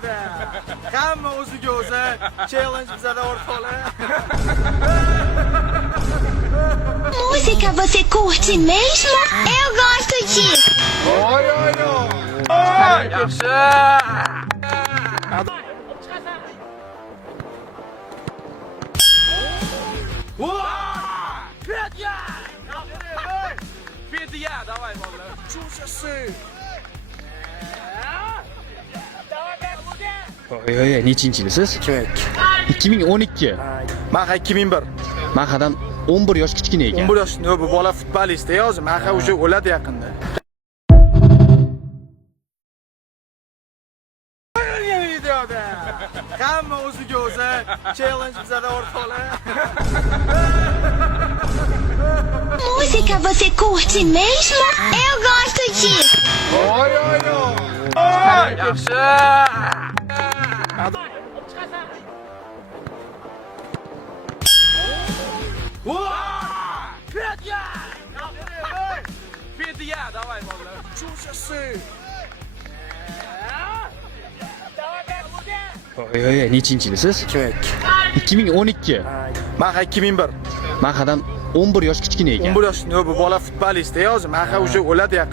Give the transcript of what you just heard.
videoda hamma o'ziga o'zi challenge bizada orqali. Música você curte mesmo? Eu gosto disso. Oy oy oy. Yaxshi. Petya! Petya, давай, bolalar. Chusasi. Oy, nechinchi yilsiz? 2012. Maha 2001. Mahadan 11 yosh kichkina ekan. 11 yosh, bu bola futbolist o'zi. Maha уже o'ladi yaqinda. Videoda hamma o'ziga o'zi challenge bizada orqali. Música você curte mesmo? Eu gosto disso. Oy oy oy. Yaxshi. Petya! Petya, давай, bolalar. Chusasi. Oy, nechinchi yilsiz? 2012. Maha 2001. Mahadan 11 yosh kichkina ekan. 11 yosh, bu bola futbolist o'zi. Maha уже o'ladi yaqinda.